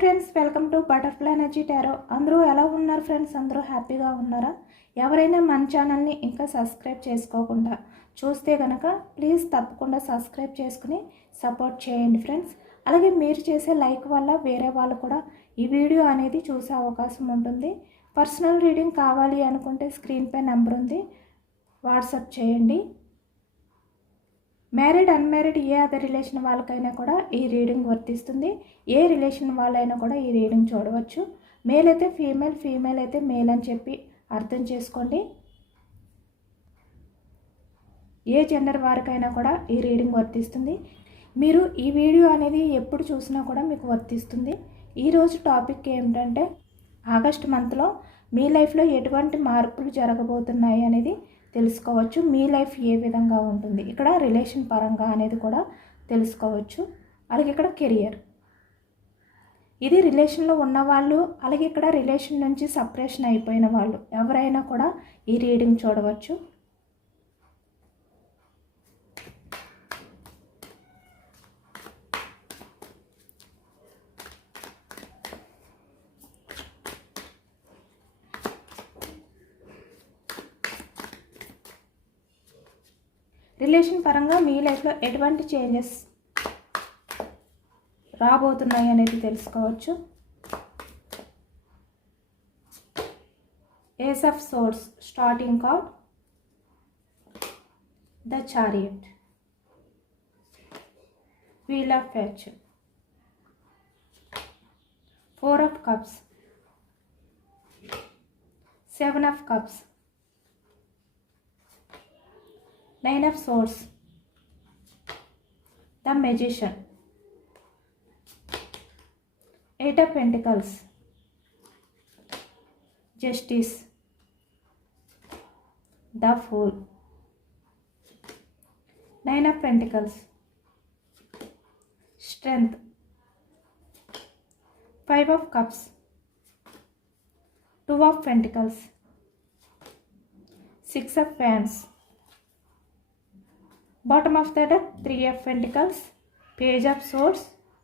Friends, welcome to butterfly energy tarot. అందరూ ఎలా ఉన్నారు ఫ్రెండ్స్? అందరూ హ్యాపీగా ఉన్నారా? ఎవరైనా మన ఛానల్ని ఇంకా సబ్స్క్రైబ్ చేసుకోకుండా చూస్తే కనుక ప్లీజ్ తప్పకుండా సబ్స్క్రైబ్ చేసుకుని సపోర్ట్ చేయండి ఫ్రెండ్స్. అలాగే మీరు చేసే లైక్ వల్ల వేరే వాళ్ళు కూడా ఈ వీడియో అనేది చూసే అవకాశం ఉంటుంది. పర్సనల్ రీడింగ్ కావాలి అనుకుంటే స్క్రీన్పై నెంబర్ ఉంది, వాట్సాప్ చేయండి. మ్యారీడ్ అన్మ్యారీడ్ ఏ అదర్ రిలేషన్ వాళ్ళకైనా కూడా ఈ రీడింగ్ వర్తిస్తుంది. ఏ రిలేషన్ వాళ్ళైనా కూడా ఈ రీడింగ్ చూడవచ్చు. మేల్ అయితే ఫీమేల్, ఫీమేల్ అయితే మేల్ అని చెప్పి అర్థం చేసుకోండి. ఏ జెండర్ వారికైనా కూడా ఈ రీడింగ్ వర్తిస్తుంది. మీరు ఈ వీడియో అనేది ఎప్పుడు చూసినా కూడా మీకు వర్తిస్తుంది. ఈరోజు టాపిక్ ఏమిటంటే ఆగస్ట్ మంత్లో మీ లైఫ్లో ఎటువంటి మార్పులు జరగబోతున్నాయి అనేది తెలుసుకోవచ్చు. మీ లైఫ్ ఏ విధంగా ఉంటుంది, ఇక్కడ రిలేషన్ పరంగా అనేది కూడా తెలుసుకోవచ్చు. అలాగే ఇక్కడ కెరియర్, ఇది రిలేషన్లో ఉన్నవాళ్ళు, అలాగే ఇక్కడ రిలేషన్ నుంచి సపరేషన్ అయిపోయిన వాళ్ళు ఎవరైనా కూడా ఈ రీడింగ్ చూడవచ్చు. రిలేషన్ పరంగా మీ లైఫ్లో ఎటువంటి చేంజెస్ రాబోతున్నాయి అనేది తెలుసుకోవచ్చు. Ace of swords starting card, the chariot, wheel of fortune, four of cups, seven of cups, nine of swords, the magician, eight of pentacles, justice, the fool, nine of pentacles, strength, five of cups, two of pentacles, six of ఫ్యాన్స్, bottom of the deck, three of pentacles, page of swords,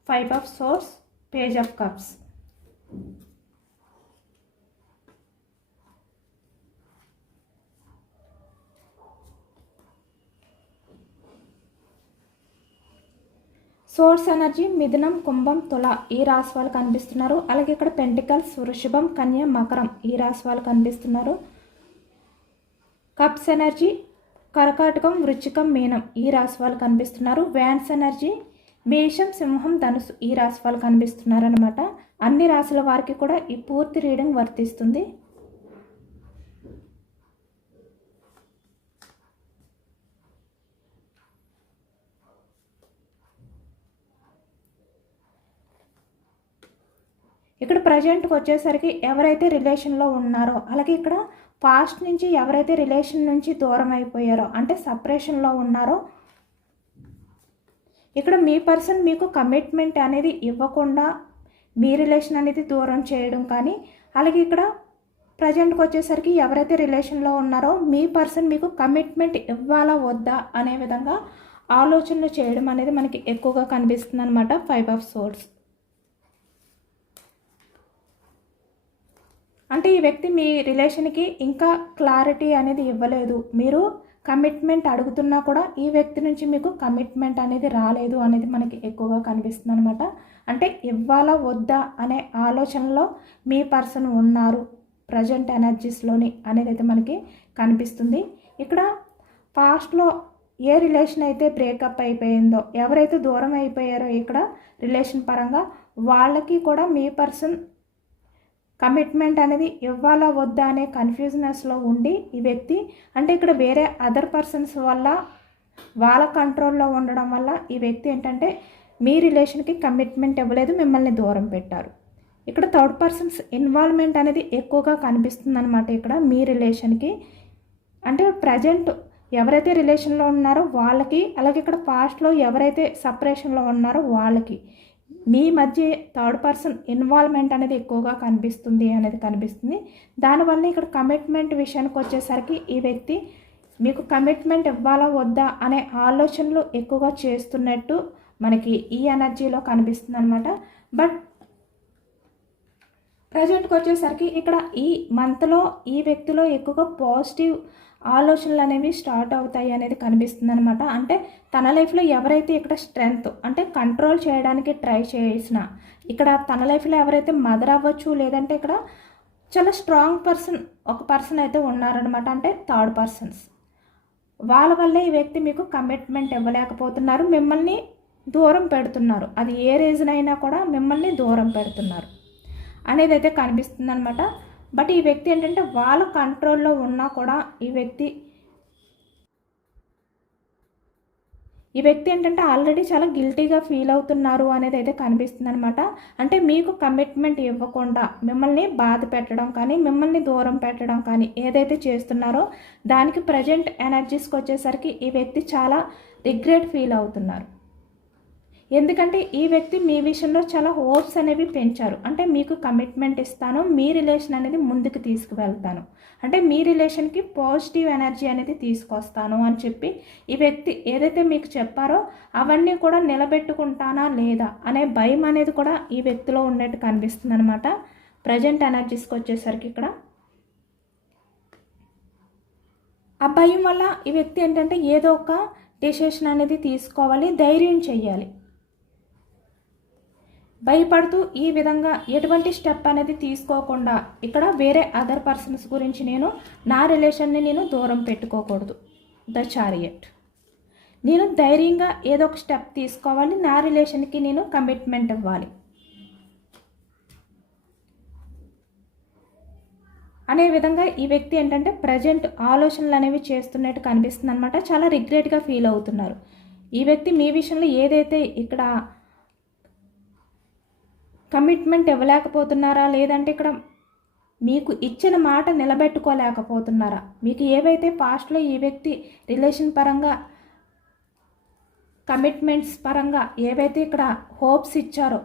five of swords, page of cups. Source energy మిథునం, కుంభం, తుల ఈ రాశి వాళ్ళు కనిపిస్తున్నారు. అలాగే ఇక్కడ పెంటికల్స్ వృషభం, కన్య, మకరం ఈ రాశి వాళ్ళు కనిపిస్తున్నారు. కప్స్ ఎనర్జీ కర్కాటకం, వృశ్చికం, మీనం ఈ రాశి వాళ్ళు కనిపిస్తున్నారు. వ్యాన్స్ ఎనర్జీ మేషం, సింహం, ధనుసు ఈ రాశి వాళ్ళు కనిపిస్తున్నారు అనమాట. అన్ని రాశుల వారికి కూడా ఈ పూర్తి రీడింగ్ వర్తిస్తుంది. ఇక్కడ ప్రజెంట్కి వచ్చేసరికి ఎవరైతే రిలేషన్లో ఉన్నారో, అలాగే ఇక్కడ పాస్ట్ నుంచి ఎవరైతే రిలేషన్ నుంచి దూరం అయిపోయారో అంటే సపరేషన్లో ఉన్నారో, ఇక్కడ మీ పర్సన్ మీకు కమిట్మెంట్ అనేది ఇవ్వకుండా మీ రిలేషన్ అనేది దూరం చేయడం కానీ, అలాగే ఇక్కడ ప్రజెంట్కి వచ్చేసరికి ఎవరైతే రిలేషన్లో ఉన్నారో మీ పర్సన్ మీకు కమిట్మెంట్ ఇవ్వాలా వద్దా అనే విధంగా ఆలోచనలు చేయడం అనేది మనకి ఎక్కువగా కనిపిస్తుంది అనమాట. ఫైవ్ ఆఫ్ సోర్డ్స్ అంటే ఈ వ్యక్తి మీ రిలేషన్కి ఇంకా క్లారిటీ అనేది ఇవ్వలేదు. మీరు కమిట్మెంట్ అడుగుతున్నా కూడా ఈ వ్యక్తి నుంచి మీకు కమిట్మెంట్ అనేది రాలేదు అనేది మనకి ఎక్కువగా కనిపిస్తుంది అనమాట. అంటే ఇవ్వాలా వద్దా అనే ఆలోచనలో మీ పర్సన్ ఉన్నారు ప్రజెంట్ ఎనర్జీస్లోని అనేది అయితే మనకి కనిపిస్తుంది. ఇక్కడ పాస్ట్లో ఏ రిలేషన్ అయితే బ్రేకప్ అయిపోయిందో, ఎవరైతే దూరం అయిపోయారో ఇక్కడ రిలేషన్ పరంగా వాళ్ళకి కూడా మీ పర్సన్ కమిట్మెంట్ అనేది ఇవ్వాలా వద్దా అనే కన్ఫ్యూజనెస్లో ఉండి ఈ వ్యక్తి అంటే ఇక్కడ వేరే అదర్ పర్సన్స్ వల్ల వాళ్ళ కంట్రోల్లో ఉండడం వల్ల ఈ వ్యక్తి ఏంటంటే మీ రిలేషన్కి కమిట్మెంట్ ఇవ్వలేదు, మిమ్మల్ని దూరం పెట్టారు. ఇక్కడ థర్డ్ పర్సన్స్ ఇన్వాల్వ్మెంట్ అనేది ఎక్కువగా కనిపిస్తుంది అనమాట. ఇక్కడ మీ రిలేషన్కి అంటే ప్రజెంట్ ఎవరైతే రిలేషన్లో ఉన్నారో వాళ్ళకి, అలాగే ఇక్కడ పాస్ట్లో ఎవరైతే సపరేషన్లో ఉన్నారో వాళ్ళకి మీ మధ్య థర్డ్ పర్సన్ ఇన్వాల్వ్మెంట్ అనేది ఎక్కువగా కనిపిస్తుంది అనేది కనిపిస్తుంది. దానివల్ల ఇక్కడ కమిట్మెంట్ విషయానికి వచ్చేసరికి ఈ వ్యక్తి మీకు కమిట్మెంట్ ఇవ్వాలా వద్దా అనే ఆలోచనలు ఎక్కువగా చేస్తున్నట్టు మనకి ఈ ఎనర్జీలో కనిపిస్తుంది అనమాట. బట్ ప్రజెంట్కి వచ్చేసరికి ఇక్కడ ఈ మంత్లో ఈ వ్యక్తిలో ఎక్కువగా పాజిటివ్ ఆలోచనలు అనేవి స్టార్ట్ అవుతాయి అనేది కనిపిస్తుంది అనమాట. అంటే తన లైఫ్లో ఎవరైతే ఇక్కడ స్ట్రెంగ్త్ అంటే కంట్రోల్ చేయడానికి ట్రై చేసిన, ఇక్కడ తన లైఫ్లో ఎవరైతే మదర్ అవ్వచ్చు, లేదంటే ఇక్కడ చాలా స్ట్రాంగ్ ఒక పర్సన్ అయితే ఉన్నారనమాట. అంటే థర్డ్ పర్సన్స్ వాళ్ళ వల్లే ఈ వ్యక్తి మీకు కమిట్మెంట్ ఇవ్వలేకపోతున్నారు, మిమ్మల్ని దూరం పెడుతున్నారు. అది ఏ రీజన్ అయినా కూడా మిమ్మల్ని దూరం పెడుతున్నారు అనేది అయితే కనిపిస్తుంది అనమాట. బట్ ఈ వ్యక్తి ఏంటంటే వాళ్ళ కంట్రోల్లో ఉన్నా కూడా ఈ వ్యక్తి ఏంటంటే ఆల్రెడీ చాలా గిల్టీగా ఫీల్ అవుతున్నారు అనేది అయితే కనిపిస్తుంది అనమాట. అంటే మీకు కమిట్మెంట్ ఇవ్వకుండా మిమ్మల్ని బాధ పెట్టడం కానీ, మిమ్మల్ని దూరం పెట్టడం కానీ ఏదైతే చేస్తున్నారో దానికి ప్రజెంట్ ఎనర్జీస్కి వచ్చేసరికి ఈ వ్యక్తి చాలా రిగ్రెట్ ఫీల్ అవుతున్నారు. ఎందుకంటే ఈ వ్యక్తి మీ విషయంలో చాలా హోప్స్ అనేవి పెంచారు. అంటే మీకు కమిట్మెంట్ ఇస్తాను, మీ రిలేషన్ అనేది ముందుకు తీసుకువెళ్తాను, అంటే మీ రిలేషన్కి పాజిటివ్ ఎనర్జీ అనేది తీసుకొస్తాను అని చెప్పి ఈ వ్యక్తి ఏదైతే మీకు చెప్పారో అవన్నీ కూడా నిలబెట్టుకుంటానా లేదా అనే భయం అనేది కూడా ఈ వ్యక్తిలో ఉన్నట్టు కనిపిస్తుంది అనమాట. ప్రజెంట్ ఎనర్జీస్కి వచ్చేసరికి ఇక్కడ ఆ భయం వల్ల ఈ వ్యక్తి ఏంటంటే ఏదో ఒక డెసిషన్ అనేది తీసుకోవాలి, ధైర్యం చెయ్యాలి. భయపడుతూ ఈ విధంగా ఎటువంటి స్టెప్ అనేది తీసుకోకుండా ఇక్కడ వేరే అదర్ పర్సన్స్ గురించి నా రిలేషన్ని దూరం పెట్టుకోకూడదు. ద చారియట్, నేను ధైర్యంగా ఏదో ఒక స్టెప్ తీసుకోవాలి, నా రిలేషన్కి కమిట్మెంట్ ఇవ్వాలి అనే విధంగా ఈ వ్యక్తి ఏంటంటే ప్రజెంట్ ఆలోచనలు అనేవి చేస్తున్నట్టు కనిపిస్తుంది అనమాట. చాలా రిగ్రెట్గా ఫీల్ అవుతున్నారు. ఈ వ్యక్తి మీ విషయంలో ఏదైతే ఇక్కడ కమిట్మెంట్ ఇవ్వలేకపోతున్నారా, లేదంటే ఇక్కడ మీకు ఇచ్చిన మాట నిలబెట్టుకోలేకపోతున్నారా, మీకు ఏవైతే పాస్ట్లో ఈ వ్యక్తి రిలేషన్ పరంగా కమిట్మెంట్స్ పరంగా ఏవైతే ఇక్కడ హోప్స్ ఇచ్చారో,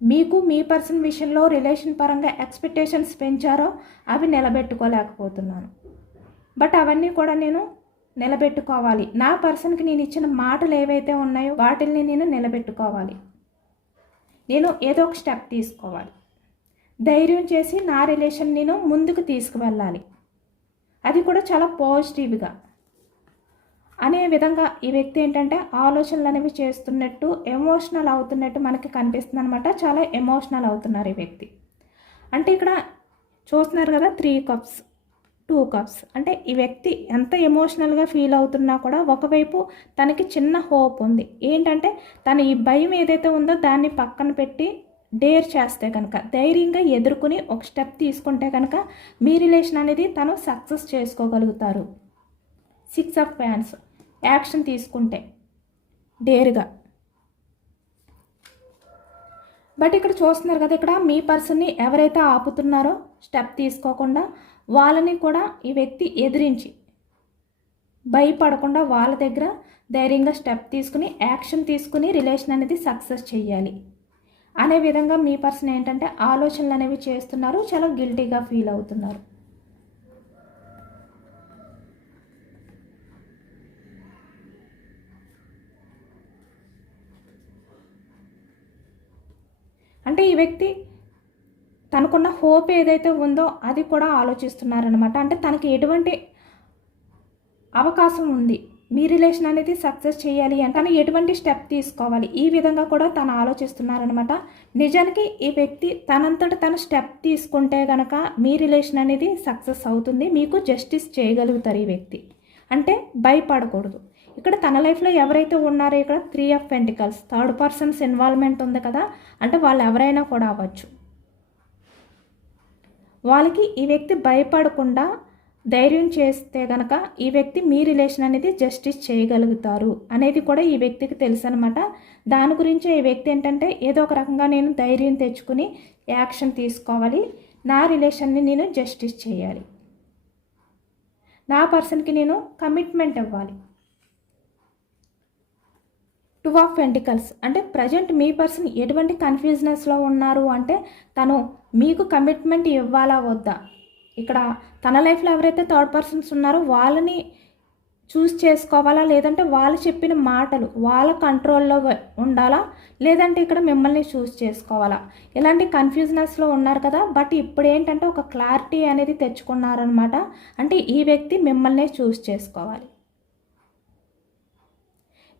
మీకు మీ పర్సన్ విషయంలో రిలేషన్ పరంగా ఎక్స్పెక్టేషన్స్ పెంచారో అవి నిలబెట్టుకోలేకపోతున్నాను. బట్ అవన్నీ కూడా నిలబెట్టుకోవాలి. నా పర్సన్కి నేను ఇచ్చిన మాటలు ఏవైతే ఉన్నాయో వాటిని నిలబెట్టుకోవాలి. నేను ఏదో ఒక స్టెప్ తీసుకోవాలి, ధైర్యం చేసి నా రిలేషన్ ముందుకు తీసుకువెళ్ళాలి, అది కూడా చాలా పాజిటివ్గా అనే విధంగా ఈ వ్యక్తి ఏంటంటే ఆలోచనలు అనేవి చేస్తున్నట్టు, ఎమోషనల్ అవుతున్నట్టు మనకి కనిపిస్తుంది అనమాట. చాలా ఎమోషనల్ అవుతున్నారు ఈ వ్యక్తి. అంటే ఇక్కడ చూస్తున్నారు కదా 3 కప్స్ 2 కప్స్. అంటే ఈ వ్యక్తి ఎంత ఎమోషనల్గా ఫీల్ అవుతున్నా కూడా ఒకవైపు తనకి చిన్న హోప్ ఉంది. ఏంటంటే తను ఈ భయం ఏదైతే ఉందో దాన్ని పక్కన పెట్టి డేర్ చేస్తే కనుక, ధైర్యంగా ఎదుర్కొని ఒక స్టెప్ తీసుకుంటే కనుక మీ రిలేషన్ అనేది తను సక్సెస్ చేసుకోగలుగుతారు. 6 ఆఫ్ ప్యాన్స్, యాక్షన్ తీసుకుంటే డేర్గా. బట్ ఇక్కడ చూస్తున్నారు కదా, ఇక్కడ మీ పర్సన్ని ఎవరైతే ఆపుతున్నారో స్టెప్ తీసుకోకుండా వాళ్ళని కూడా ఈ వ్యక్తి ఎదిరించి భయపడకుండా వాళ్ళ దగ్గర ధైర్యంగా స్టెప్ తీసుకుని యాక్షన్ తీసుకుని రిలేషన్ అనేది సక్సెస్ చేయాలి అనే విధంగా మీ పర్సన్ ఏంటంటే ఆలోచనలు అనేవి చేస్తున్నారు. చాలా గిల్టీగా ఫీల్ అవుతున్నారు. అంటే ఈ వ్యక్తి తనకున్న హోప్ ఏదైతే ఉందో అది కూడా ఆలోచిస్తున్నారనమాట. అంటే తనకి ఎటువంటి అవకాశం ఉంది, మీ రిలేషన్ అనేది సక్సెస్ చేయాలి అంటే తను ఎటువంటి స్టెప్ తీసుకోవాలి, ఈ విధంగా కూడా తను ఆలోచిస్తున్నారనమాట. నిజానికి ఈ వ్యక్తి తనంతట తను స్టెప్ తీసుకుంటే కనుక మీ రిలేషన్ అనేది సక్సెస్ అవుతుంది, మీకు జస్టిస్ చేయగలుగుతారు ఈ వ్యక్తి. అంటే భయపడకూడదు. ఇక్కడ తన లైఫ్లో ఎవరైతే ఉన్నారో ఇక్కడ 3 of pentacles, third persons involvement ఉంది కదా, అంటే వాళ్ళు ఎవరైనా కూడా అవ్వచ్చు. వాళ్ళకి ఈ వ్యక్తి భయపడకుండా ధైర్యం చేస్తే కనుక ఈ వ్యక్తి మీ రిలేషన్ అనేది జస్టిస్ చేయగలుగుతారు అనేది కూడా ఈ వ్యక్తికి తెలుసు అనమాట. దాని గురించే ఈ వ్యక్తి ఏంటంటే ఏదో ఒక రకంగా నేను ధైర్యం తెచ్చుకుని యాక్షన్ తీసుకోవాలి, నా రిలేషన్ని జస్టిస్ చేయాలి, నా పర్సన్కి కమిట్మెంట్ ఇవ్వాలి. 2 ఆఫ్ పెంటికల్స్, అంటే ప్రజెంట్ మీ పర్సన్ ఎటువంటి కన్ఫ్యూజనెస్లో ఉన్నారు అంటే తను మీకు కమిట్మెంట్ ఇవ్వాలా వద్దా. ఇక్కడ తన లైఫ్లో ఎవరైతే థర్డ్ పర్సన్స్ ఉన్నారో వాళ్ళని చూస్ చేసుకోవాలా, లేదంటే వాళ్ళు చెప్పిన మాటలు వాళ్ళ కంట్రోల్లో ఉండాలా, లేదంటే ఇక్కడ మిమ్మల్ని చూస్ చేసుకోవాలా, ఇలాంటి కన్ఫ్యూజనెస్లో ఉన్నారు కదా. బట్ ఇప్పుడు ఏంటంటే ఒక క్లారిటీ అనేది తెచ్చుకున్నారనమాట. అంటే ఈ వ్యక్తి మిమ్మల్ని చూస్ చేసుకోవాలి.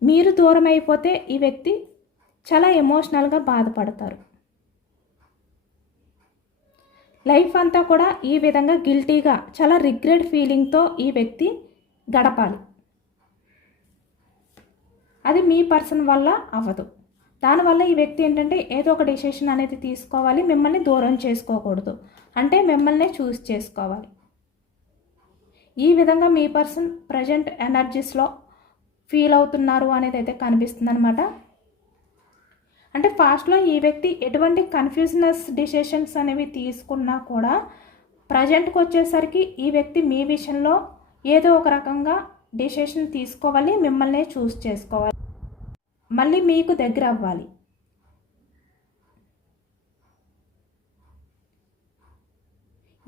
మీరు దూరం అయిపోతే ఈ వ్యక్తి చాలా ఎమోషనల్గా బాధపడతారు. లైఫ్ అంతా కూడా ఈ విధంగా గిల్టీగా చాలా రిగ్రెట్ ఫీలింగ్తో ఈ వ్యక్తి గడపాలి. అది మీ పర్సన్ వల్ల అవ్వదు. దానివల్ల ఈ వ్యక్తి ఏంటంటే ఏదో ఒక డెసిషన్ అనేది తీసుకోవాలి, మిమ్మల్ని దూరం చేసుకోకూడదు, అంటే మిమ్మల్ని చూస్ చేసుకోవాలి. ఈ విధంగా మీ పర్సన్ ప్రజెంట్ ఎనర్జీస్లో ఫీల్ అవుతున్నారు అనేది అయితే కనిపిస్తుంది అనమాట. అంటే ఫాస్ట్లో ఈ వ్యక్తి ఎటువంటి కన్ఫ్యూజనస్ డిసిషన్స్ అనేవి తీసుకున్నా కూడా ప్రజెంట్కి వచ్చేసరికి ఈ వ్యక్తి మీ విషయంలో ఏదో ఒక రకంగా డిసిషన్ తీసుకోవాలి, మిమ్మల్ని చూస్ చేసుకోవాలి, మళ్ళీ మీకు దగ్గర అవ్వాలి.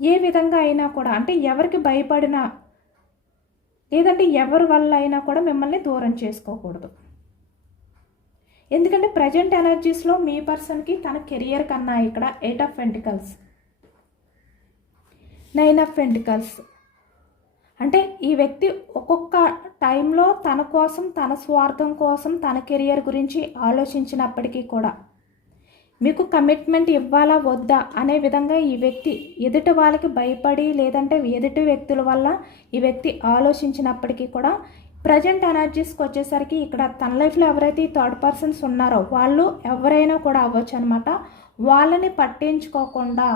ఏ విధంగా అయినా కూడా అంటే ఎవరికి భయపడినా లేదంటే ఎవరి వల్ల అయినా కూడా మిమ్మల్ని దూరం చేసుకోకూడదు. ఎందుకంటే ప్రజెంట్ ఎనర్జీస్లో మీ పర్సన్కి తన కెరియర్ కన్నా ఇక్కడ 8 ఆఫ్ పెంటికల్స్, 9 ఆఫ్ పెంటికల్స్, అంటే ఈ వ్యక్తి ఒక్కొక్క టైంలో తన కోసం, తన స్వార్థం కోసం, తన కెరియర్ గురించి ఆలోచించినప్పటికీ కూడా మీకు కమిట్మెంట్ ఇవ్వాలా వద్దా అనే విధంగా ఈ వ్యక్తి ఎదుటి వాళ్ళకి భయపడి లేదంటే ఎదుటి వ్యక్తుల వల్ల ఈ వ్యక్తి ఆలోచించినప్పటికీ కూడా ప్రజెంట్ ఎనర్జీస్కి వచ్చేసరికి ఇక్కడ తన లైఫ్లో ఎవరైతే థర్డ్ పర్సన్స్ ఉన్నారో వాళ్ళు ఎవరైనా కూడా అవ్వచ్చు అనమాట. వాళ్ళని పట్టించుకోకుండా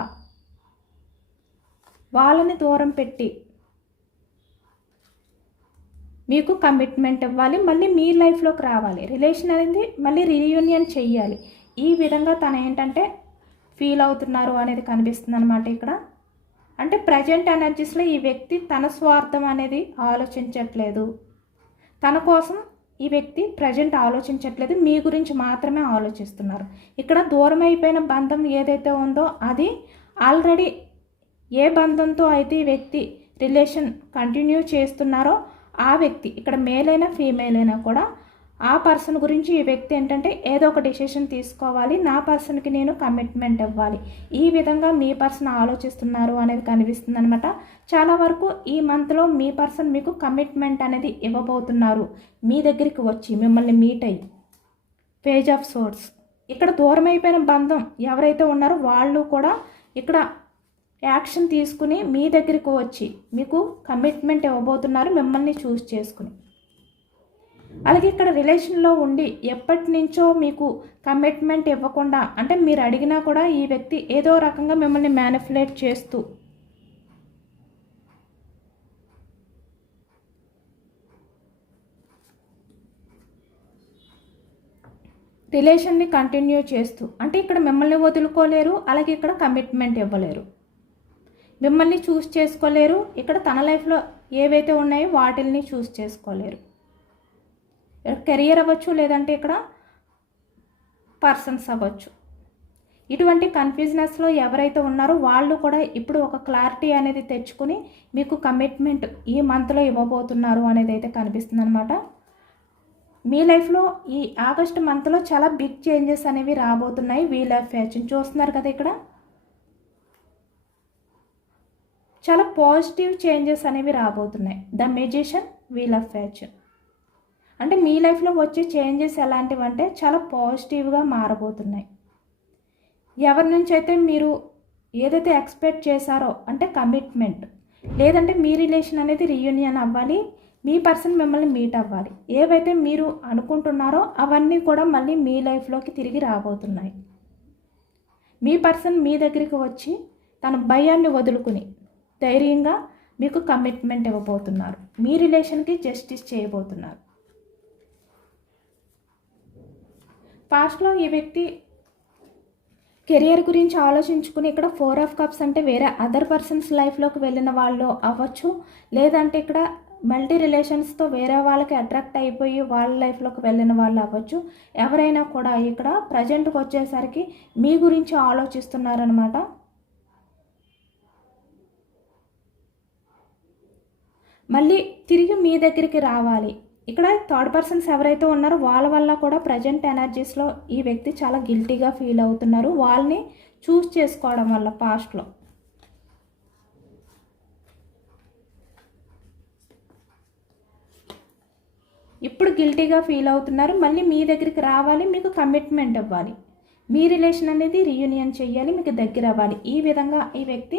వాళ్ళని దూరం పెట్టి మీకు కమిట్మెంట్ ఇవ్వాలి, మళ్ళీ మీ లైఫ్లోకి రావాలి, రిలేషన్ అనేది మళ్ళీ రీయూనియన్ చెయ్యాలి. ఈ విధంగా తను ఏంటంటే ఫీల్ అవుతున్నారు అనేది కనిపిస్తుంది అనమాట ఇక్కడ. అంటే ప్రజెంట్ ఎనర్జీస్లో ఈ వ్యక్తి తన స్వార్థం అనేది ఆలోచించట్లేదు, తన కోసం ఈ వ్యక్తి ప్రజెంట్ ఆలోచించట్లేదు, మీ గురించి మాత్రమే ఆలోచిస్తున్నారు. ఇక్కడ దూరం అయిపోయిన బంధం ఏదైతే ఉందో అది ఆల్రెడీ ఏ బంధంతో అయితే ఈ వ్యక్తి రిలేషన్ కంటిన్యూ చేస్తున్నారో ఆ వ్యక్తి ఇక్కడ మేల్ అయినా ఫీమేల్ అయినా కూడా ఆ పర్సన్ గురించి ఈ వ్యక్తి ఏంటంటే ఏదో ఒక డెసిషన్ తీసుకోవాలి, నా పర్సన్కి నేను కమిట్మెంట్ ఇవ్వాలి, ఈ విధంగా మీ పర్సన్ ఆలోచిస్తున్నారు అనేది కనిపిస్తుంది అనమాట. చాలా వరకు ఈ మంత్లో మీ పర్సన్ మీకు కమిట్మెంట్ అనేది ఇవ్వబోతున్నారు, మీ దగ్గరికి వచ్చి మిమ్మల్ని మీట్ అయ్యి. పేజ్ ఆఫ్ సోర్స్, ఇక్కడ దూరం అయిపోయిన బంధం ఎవరైతే ఉన్నారో వాళ్ళు కూడా ఇక్కడ యాక్షన్ తీసుకుని మీ దగ్గరికి వచ్చి మీకు కమిట్మెంట్ ఇవ్వబోతున్నారు, మిమ్మల్ని చూస్ చేసుకుని. అలాగే ఇక్కడ రిలేషన్లో ఉండి ఎప్పటి నుంచో మీకు కమిట్మెంట్ ఇవ్వకుండా అంటే మీరు అడిగినా కూడా ఈ వ్యక్తి ఏదో రకంగా మిమ్మల్ని మ్యానిపులేట్ చేస్తూ రిలేషన్ని కంటిన్యూ చేస్తూ అంటే ఇక్కడ మిమ్మల్ని వదులుకోలేరు, అలాగే ఇక్కడ కమిట్మెంట్ ఇవ్వలేరు, మిమ్మల్ని చూస్ చేసుకోలేరు, ఇక్కడ తన లైఫ్లో ఏవైతే ఉన్నాయో వాటిల్ని చూస్ చేసుకోలేరు. కెరియర్ అవ్వచ్చు లేదంటే ఇక్కడ పర్సన్స్ అవ్వచ్చు. ఇటువంటి కన్ఫ్యూజనెస్లో ఎవరైతే ఉన్నారో వాళ్ళు కూడా ఇప్పుడు ఒక క్లారిటీ అనేది తెచ్చుకుని మీకు కమిట్మెంట్ ఈ మంత్లో ఇవ్వబోతున్నారు అనేది అయితే కనిపిస్తుంది అనమాట. మీ లైఫ్లో ఈ ఆగస్ట్ మంత్లో చాలా బిగ్ చేంజెస్ అనేవి రాబోతున్నాయి. వీల్ ఆఫ్ ఫార్చ్యూన్ చూస్తున్నారు కదా, ఇక్కడ చాలా పాజిటివ్ చేంజెస్ అనేవి రాబోతున్నాయి. The magician, wheel of fortune అంటే మీ లైఫ్లో వచ్చే చేంజెస్ ఎలాంటివంటే చాలా పాజిటివ్గా మారబోతున్నాయి. ఎవరి నుంచి అయితే మీరు ఏదైతే ఎక్స్పెక్ట్ చేశారో అంటే కమిట్మెంట్ లేదంటే మీ రిలేషన్ అనేది రీయూనియన్ అవ్వాలి, మీ పర్సన్ మిమ్మల్ని మీట్ అవ్వాలి, ఏవైతే మీరు అనుకుంటున్నారో అవన్నీ కూడా మళ్ళీ మీ లైఫ్లోకి తిరిగి రాబోతున్నాయి. మీ పర్సన్ మీ దగ్గరికి వచ్చి తన భయాన్ని వదులుకుని ధైర్యంగా మీకు కమిట్మెంట్ ఇవ్వబోతున్నారు, మీ రిలేషన్కి జస్టిస్ చేయబోతున్నారు. పాస్ట్లో ఈ వ్యక్తి కెరియర్ గురించి ఆలోచించుకుని ఇక్కడ 4 ఆఫ్ కప్స్ అంటే వేరే అదర్ పర్సన్స్ లైఫ్లోకి వెళ్ళిన వాళ్ళు అవ్వచ్చు, లేదంటే ఇక్కడ మల్టీ రిలేషన్స్తో వేరే వాళ్ళకి అట్రాక్ట్ అయిపోయి వాళ్ళ లైఫ్లోకి వెళ్ళిన వాళ్ళు అవ్వచ్చు. ఎవరైనా కూడా ఇక్కడ ప్రజెంట్కి వచ్చేసరికి మీ గురించి ఆలోచిస్తున్నారనమాట. మళ్ళీ తిరిగి మీ దగ్గరికి రావాలి. ఇక్కడ థర్డ్ పర్సన్స్ ఎవరైతే ఉన్నారో వాళ్ళ వల్ల కూడా ప్రజెంట్ ఎనర్జీస్లో ఈ వ్యక్తి చాలా గిల్టీగా ఫీల్ అవుతున్నారు, వాళ్ళని చూస్ చేసుకోవడం వల్ల పాస్ట్లో. ఇప్పుడు గిల్టీగా ఫీల్ అవుతున్నారు, మళ్ళీ మీ దగ్గరికి రావాలి, మీకు కమిట్మెంట్ ఇవ్వాలి, మీ రిలేషన్ అనేది రీయూనియన్ చేయాలి, మీకు దగ్గర అవ్వాలి. ఈ విధంగా ఈ వ్యక్తి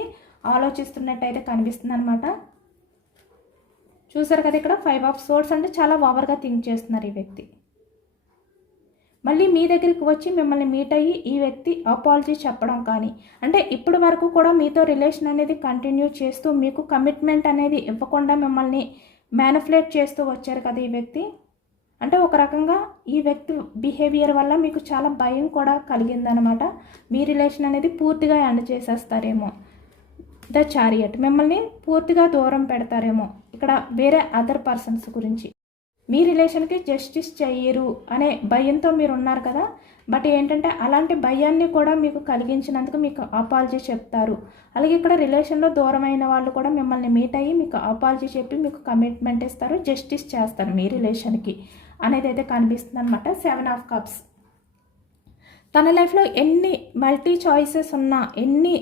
ఆలోచిస్తున్నట్టయితే కనిపిస్తుంది అనమాట. చూసారు కదా, ఇక్కడ 5 ఆఫ్ సోర్డ్స్ అంటే చాలా ఓవర్గా థింక్ చేస్తున్నారు ఈ వ్యక్తి. మళ్ళీ మీ దగ్గరికి వచ్చి మిమ్మల్ని మీట్ అయ్యి ఈ వ్యక్తి అపాలజీ చెప్పడం కానీ, అంటే ఇప్పటి వరకు కూడా మీతో రిలేషన్ అనేది కంటిన్యూ చేస్తూ మీకు కమిట్మెంట్ అనేది ఇవ్వకుండా మిమ్మల్ని మ్యానిపులేట్ చేస్తూ వచ్చారు కదా ఈ వ్యక్తి. అంటే ఒక రకంగా ఈ వ్యక్తి బిహేవియర్ వల్ల మీకు చాలా భయం కూడా కలిగిందనమాట. మీ రిలేషన్ అనేది పూర్తిగా ఎండ్ చేసేస్తారేమో. ద చారియట్, మిమ్మల్ని పూర్తిగా దూరం పెడతారేమో. ఇక్కడ వేరే అదర్ పర్సన్స్ గురించి మీ రిలేషన్కి జస్టిస్ చెయ్యరు అనే భయంతో మీరు ఉన్నారు కదా. బట్ ఏంటంటే అలాంటి భయాన్ని కూడా మీకు కలిగించినందుకు మీకు అపాలజీ చెప్తారు. అలాగే ఇక్కడ రిలేషన్లో దూరమైన వాళ్ళు కూడా మిమ్మల్ని మీట్ అయ్యి మీకు అపాలజీ చెప్పి మీకు కమిట్మెంట్ ఇస్తారు, జస్టిస్ చేస్తారు మీ రిలేషన్కి అనేది అయితే కనిపిస్తుంది అనమాట. 7 ఆఫ్ కప్స్, తన లైఫ్లో ఎన్ని మల్టీ చాయిసెస్ ఉన్నా, ఎన్ని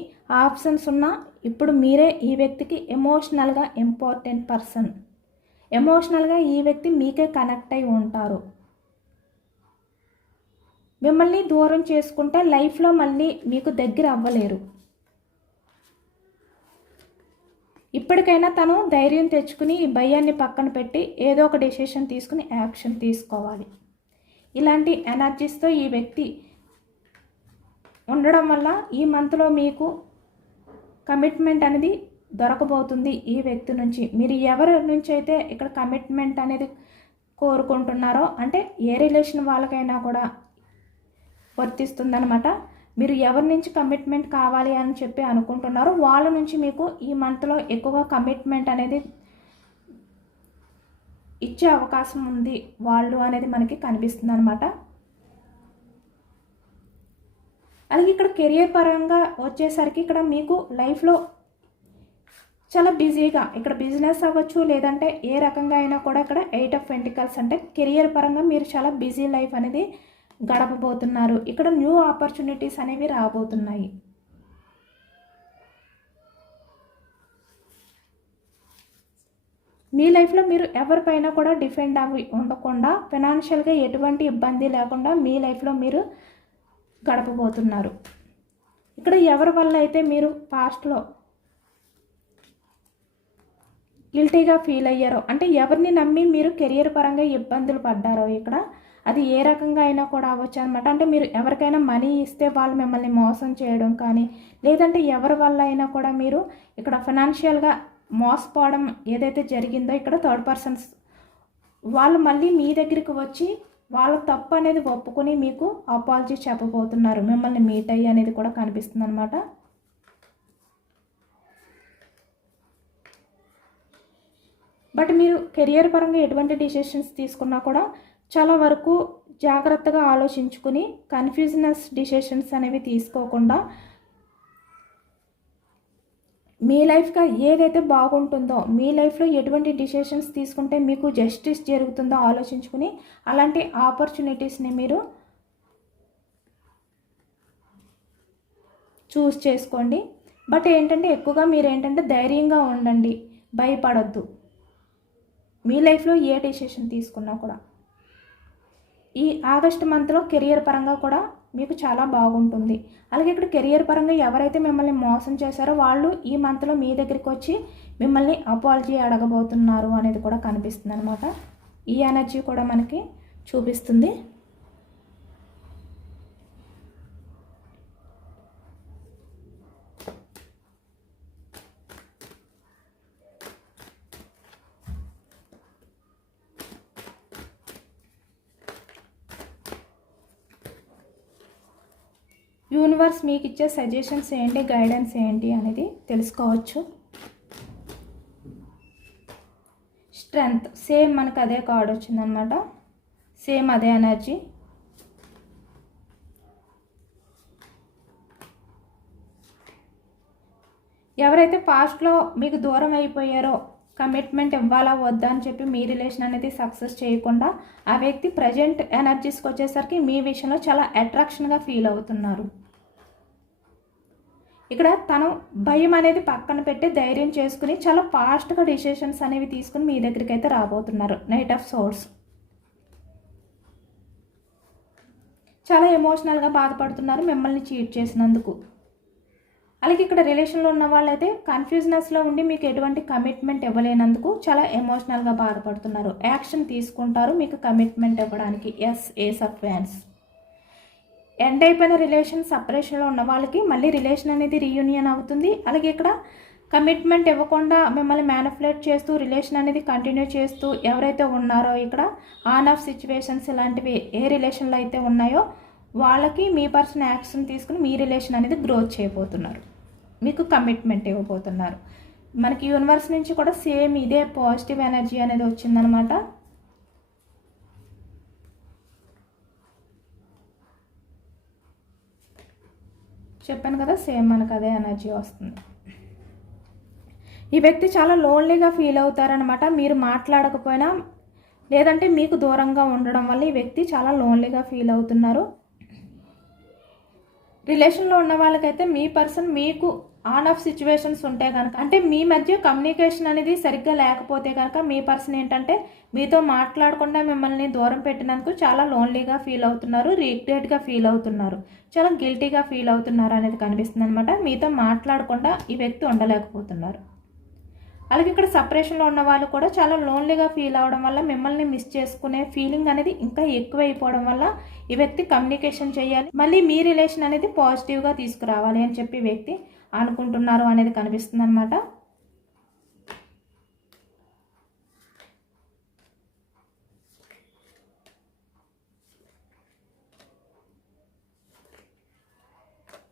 ఆప్షన్స్ ఉన్నా, ఇప్పుడు మీరే ఈ వ్యక్తికి ఎమోషనల్గా ఇంపార్టెంట్ పర్సన్. ఎమోషనల్గా ఈ వ్యక్తి మీకే కనెక్ట్ అయి ఉంటారు. మిమ్మల్ని దూరం చేసుకుంటే లైఫ్లో మళ్ళీ మీకు దగ్గర అవ్వలేరు. ఇప్పటికైనా తను ధైర్యం తెచ్చుకుని ఈ భయాన్ని పక్కన పెట్టి ఏదో ఒక డెసిషన్ తీసుకుని యాక్షన్ తీసుకోవాలి. ఇలాంటి ఎనర్జీస్తో ఈ వ్యక్తి ఉండడం వల్ల ఈ మంత్లో మీకు కమిట్మెంట్ అనేది దొరకబోతుంది ఈ వ్యక్తి నుంచి. మీరు ఎవరి నుంచి అయితే ఇక్కడ కమిట్మెంట్ అనేది కోరుకుంటున్నారో, అంటే ఏ రిలేషన్ వాళ్ళకైనా కూడా వర్తిస్తుందనమాట. మీరు ఎవరి నుంచి కమిట్మెంట్ కావాలి అని చెప్పి అనుకుంటున్నారో వాళ్ళ నుంచి మీకు ఈ మంత్లో ఎక్కువగా కమిట్మెంట్ అనేది ఇచ్చే అవకాశం ఉంది వాళ్ళు అనేది మనకి కనిపిస్తుంది అనమాట. అలాగే ఇక్కడ కెరియర్ పరంగా వచ్చేసరికి ఇక్కడ మీకు లైఫ్లో చాలా బిజీగా, ఇక్కడ బిజినెస్ అవ్వచ్చు, లేదంటే ఏ రకంగా అయినా కూడా ఇక్కడ 8 ఆఫ్ పెంటికల్స్ అంటే కెరియర్ పరంగా మీరు చాలా బిజీ లైఫ్ అనేది గడపబోతున్నారు. ఇక్కడ న్యూ ఆపర్చునిటీస్ అనేవి రాబోతున్నాయి. మీ లైఫ్లో మీరు ఎవరిపైన కూడా డిపెండ్ అవి ఉండకుండా, ఫైనాన్షియల్గా ఎటువంటి ఇబ్బంది లేకుండా మీ లైఫ్లో మీరు గడపబోతున్నారు. ఇక్కడ ఎవరి వల్ల అయితే మీరు పాస్ట్లో గిల్టీగా ఫీల్ అయ్యారో, అంటే ఎవరిని నమ్మి మీరు కెరియర్ పరంగా ఇబ్బందులు పడ్డారో, ఇక్కడ అది ఏ రకంగా అయినా కూడా అవ్వచ్చు అనమాట. అంటే మీరు ఎవరికైనా మనీ ఇస్తే వాళ్ళు మిమ్మల్ని మోసం చేయడం కానీ, లేదంటే ఎవరి వల్ల అయినా కూడా మీరు ఇక్కడ ఫైనాన్షియల్గా మోసపోవడం ఏదైతే జరిగిందో, ఇక్కడ థర్డ్ పర్సన్స్ వాళ్ళు మళ్ళీ మీ దగ్గరికి వచ్చి వాళ్ళ తప్పు అనేది ఒప్పుకొని మీకు అపాలజీ చెప్పబోతున్నారు, మిమ్మల్ని మీట్ అయ్యి అనేది కూడా కనిపిస్తుంది అనమాట. బట్ మీరు కెరియర్ పరంగా ఎటువంటి డిసిషన్స్ తీసుకున్నా కూడా చాలా వరకు జాగ్రత్తగా ఆలోచించుకుని కన్ఫ్యూజనస్ డిసిషన్స్ అనేవి తీసుకోకుండా మీ లైఫ్గా ఏదైతే బాగుంటుందో, మీ లైఫ్లో ఎటువంటి డిసిషన్స్ తీసుకుంటే మీకు జస్టిస్ జరుగుతుందో ఆలోచించుకుని అలాంటి ఆపర్చునిటీస్ని మీరు చూస్ చేసుకోండి. బట్ ఏంటంటే ఎక్కువగా మీరు ఏంటంటే ధైర్యంగా ఉండండి, భయపడొద్దు. మీ లైఫ్లో ఏ డెసిషన్ తీసుకున్నా కూడా ఈ ఆగస్ట్ మంత్లో కెరియర్ పరంగా కూడా మీకు చాలా బాగుంటుంది. అలాగే ఇక్కడ కెరియర్ పరంగా ఎవరైతే మిమ్మల్ని మోసం చేశారో వాళ్ళు ఈ మంత్లో మీ దగ్గరికి వచ్చి మిమ్మల్ని అపాలజీ అడగబోతున్నారు అనేది కూడా కనిపిస్తుంది అనమాట. ఈ ఎనర్జీ కూడా మనకి చూపిస్తుంది. యూనివర్స్ మీకు ఇచ్చే సజెషన్స్ ఏంటి, గైడెన్స్ ఏంటి అనేది తెలుసుకోవచ్చు. స్ట్రెంగ్త్, సేమ్ మనకు అదే కార్డ్ వచ్చిందనమాట, సేమ్ అదే ఎనర్జీ. ఎవరైతే పాస్ట్లో మీకు దూరం అయిపోయారో కమిట్మెంట్ ఇవ్వాలా వద్దా అని చెప్పి మీ రిలేషన్ అనేది సక్సెస్ చేయకుండా ఆ వ్యక్తి ప్రజెంట్ ఎనర్జీస్కి వచ్చేసరికి మీ విషయంలో చాలా అట్రాక్షన్గా ఫీల్ అవుతున్నారు. ఇక్కడ తను భయం అనేది పక్కన పెట్టి ధైర్యం చేసుకుని చాలా ఫాస్ట్గా డిసిషన్స్ అనేవి తీసుకుని మీ దగ్గరికి అయితే రాబోతున్నారు. నైట్ ఆఫ్ సోర్స్ చాలా ఎమోషనల్గా బాధపడుతున్నారు మిమ్మల్ని చీట్ చేసినందుకు. అలాగే ఇక్కడ రిలేషన్లో ఉన్న వాళ్ళైతే కన్ఫ్యూజనెస్లో ఉండి మీకు ఎటువంటి కమిట్మెంట్ ఇవ్వలేనందుకు చాలా ఎమోషనల్గా బాధపడుతున్నారు. యాక్షన్ తీసుకుంటారు మీకు కమిట్మెంట్ ఇవ్వడానికి. Yes, ace of wands. End అయిపోయిన రిలేషన్ సపరేషన్లో ఉన్న వాళ్ళకి మళ్ళీ రిలేషన్ అనేది రీయూనియన్ అవుతుంది. అలాగే ఇక్కడ కమిట్మెంట్ ఇవ్వకుండా మిమ్మల్ని మ్యానిపులేట్ చేస్తూ రిలేషన్ అనేది కంటిన్యూ చేస్తూ ఎవరైతే ఉన్నారో ఇక్కడ ఆన్ ఆఫ్ సిచ్యువేషన్స్ ఇలాంటివి ఏ రిలేషన్లో అయితే ఉన్నాయో వాళ్ళకి మీ పర్సన్ యాక్షన్ తీసుకుని మీ రిలేషన్ అనేది గ్రోత్ చేయబోతున్నారు. మీకు కమిట్మెంట్ ఇవ్వబోతున్నారు. మనకి యూనివర్స్ నుంచి కూడా సేమ్ ఇదే పాజిటివ్ ఎనర్జీ అనేది వచ్చిందనమాట. చెప్పాను కదా, సేమ్ మనకు అదే ఎనర్జీ వస్తుంది. ఈ వ్యక్తి చాలా లోన్లీగా ఫీల్ అవుతారనమాట. మీరు మాట్లాడకపోయినా లేదంటే మీకు దూరంగా ఉండడం వల్ల ఈ వ్యక్తి చాలా లోన్లీగా ఫీల్ అవుతున్నారు. రిలేషన్లో ఉన్న వాళ్ళకైతే మీ పర్సన్ మీకు ఆన్ ఆఫ్ సిచ్యువేషన్స్ ఉంటే కనుక, అంటే మీ మధ్య కమ్యూనికేషన్ అనేది సరిగ్గా లేకపోతే కనుక మీ పర్సన్ ఏంటంటే మీతో మాట్లాడకుండా మిమ్మల్ని దూరం పెట్టినందుకు చాలా లోన్లీగా ఫీల్ అవుతున్నారు, రిగ్రెట్గా ఫీల్ అవుతున్నారు, చాలా గిల్టీగా ఫీల్ అవుతున్నారు అనేది కనిపిస్తుంది అనమాట. మీతో మాట్లాడకుండా ఈ వ్యక్తి ఉండలేకపోతున్నారు. అలాగే ఇక్కడ సపరేషన్లో ఉన్న వాళ్ళు కూడా చాలా లోన్లీగా ఫీల్ అవడం వల్ల మిమ్మల్ని మిస్ చేసుకునే ఫీలింగ్ అనేది ఇంకా ఎక్కువైపోవడం వల్ల ఈ వ్యక్తి కమ్యూనికేషన్ చేయాలి, మళ్ళీ మీ రిలేషన్ అనేది పాజిటివ్గా తీసుకురావాలి అని చెప్పి వ్యక్తి అనుకుంటున్నారు అనేది కనిపిస్తుంది అనమాట.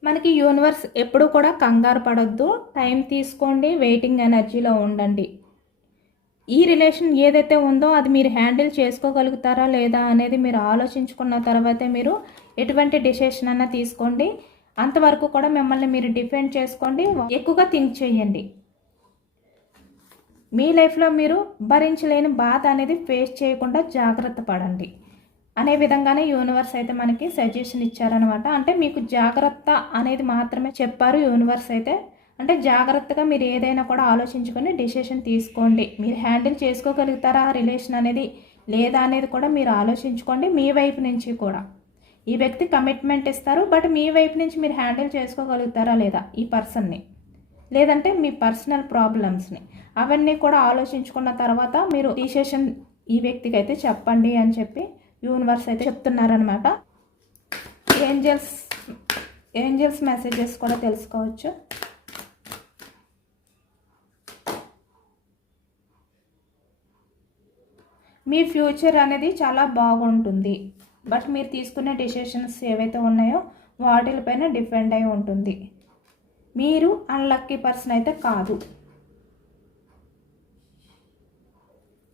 మనకి యూనివర్స్ ఎప్పుడు కూడా కంగారు పడొద్దు, టైం తీసుకోండి, వెయిటింగ్ ఎనర్జీలో ఉండండి. ఈ రిలేషన్ ఏదైతే ఉందో అది మీరు హ్యాండిల్ చేసుకోగలుగుతారా లేదా అనేది మీరు ఆలోచించుకున్న తర్వాతే మీరు ఎటువంటి డిసిషన్ అన్నా తీసుకోండి. అంతవరకు కూడా మిమ్మల్ని మీరు డిఫెండ్ చేసుకోండి. ఎక్కువగా థింక్ చేయండి. మీ లైఫ్లో మీరు భరించలేని బాధ అనేది ఫేస్ చేయకుండా జాగ్రత్త పడండి అనే విధంగానే యూనివర్స్ అయితే మనకి సజెషన్ ఇచ్చారనమాట. అంటే మీకు జాగ్రత్త అనేది మాత్రమే చెప్పారు యూనివర్స్ అయితే. అంటే జాగ్రత్తగా మీరు ఏదైనా కూడా ఆలోచించుకొని డిసిషన్ తీసుకోండి. మీరు హ్యాండిల్ చేసుకోగలుగుతారా రిలేషన్ అనేది లేదా అనేది కూడా మీరు ఆలోచించుకోండి. మీ వైపు నుంచి కూడా ఈ వ్యక్తి కమిట్మెంట్ ఇస్తారు, బట్ మీ వైపు నుంచి మీరు హ్యాండిల్ చేసుకోగలుగుతారా లేదా ఈ పర్సన్ని, లేదంటే మీ పర్సనల్ ప్రాబ్లమ్స్ని, అవన్నీ కూడా ఆలోచించుకున్న తర్వాత మీరు డిసిషన్ ఈ వ్యక్తికి అయితే చెప్పండి అని చెప్పి యూనివర్స్ అయితే చెప్తున్నారనమాట. ఏంజల్స్ మెసేజెస్ కూడా తెలుసుకోవచ్చు. మీ ఫ్యూచర్ అనేది చాలా బాగుంటుంది, బట్ మీరు తీసుకునే డెసిషన్స్ ఏవైతే ఉన్నాయో వాటిపైన డిపెండ్ అయి ఉంటుంది. మీరు అన్లక్కీ పర్సన్ అయితే కాదు.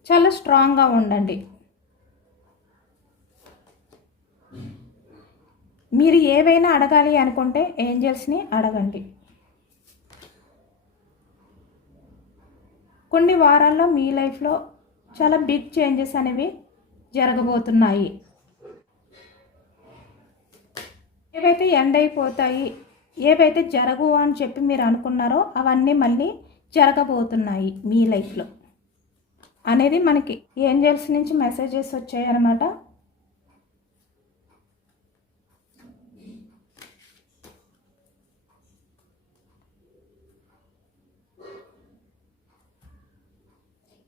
చాలా స్ట్రాంగ్గా ఉండండి. మీరు ఏవైనా అడగాలి అనుకుంటే ఏంజల్స్ని అడగండి. కొన్ని వారాల్లో మీ లైఫ్లో చాలా బిగ్ చేంజెస్ అనేవి జరగబోతున్నాయి. ఏవైతే ఎండ్ అయిపోతాయి, ఏవైతే జరగవు అని చెప్పి మీరు అనుకున్నారో అవన్నీ మళ్ళీ జరగబోతున్నాయి మీ లైఫ్లో అనేది మనకి ఏంజల్స్ నుంచి మెసేజెస్ వచ్చాయన్నమాట.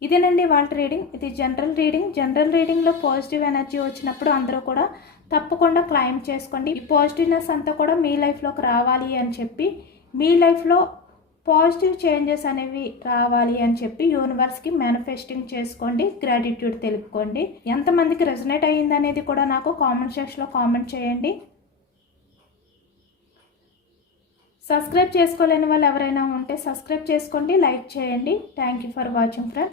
ఇదేనండి వాళ్ళ రీడింగ్. ఇది జనరల్ రీడింగ్. జనరల్ రీడింగ్లో పాజిటివ్ ఎనర్జీ వచ్చినప్పుడు అందరూ కూడా తప్పకుండా క్లైమ్ చేసుకోండి. ఈ పాజిటివ్నెస్ అంతా కూడా మీ లైఫ్లోకి రావాలి అని చెప్పి, మీ లైఫ్లో పాజిటివ్ చేంజెస్ అనేవి రావాలి అని చెప్పి యూనివర్స్కి మేనిఫెస్టింగ్ చేసుకోండి. గ్రాటిట్యూడ్ తెలుపుకోండి. ఎంతమందికి రెజనేట్ అయ్యింది అనేది కూడా నాకు కామెంట్ సెక్షన్లో కామెంట్ చేయండి. సబ్స్క్రైబ్ చేసుకోలేని వాళ్ళు ఎవరైనా ఉంటే సబ్స్క్రైబ్ చేసుకోండి, లైక్ చేయండి. Thank you for watching friends.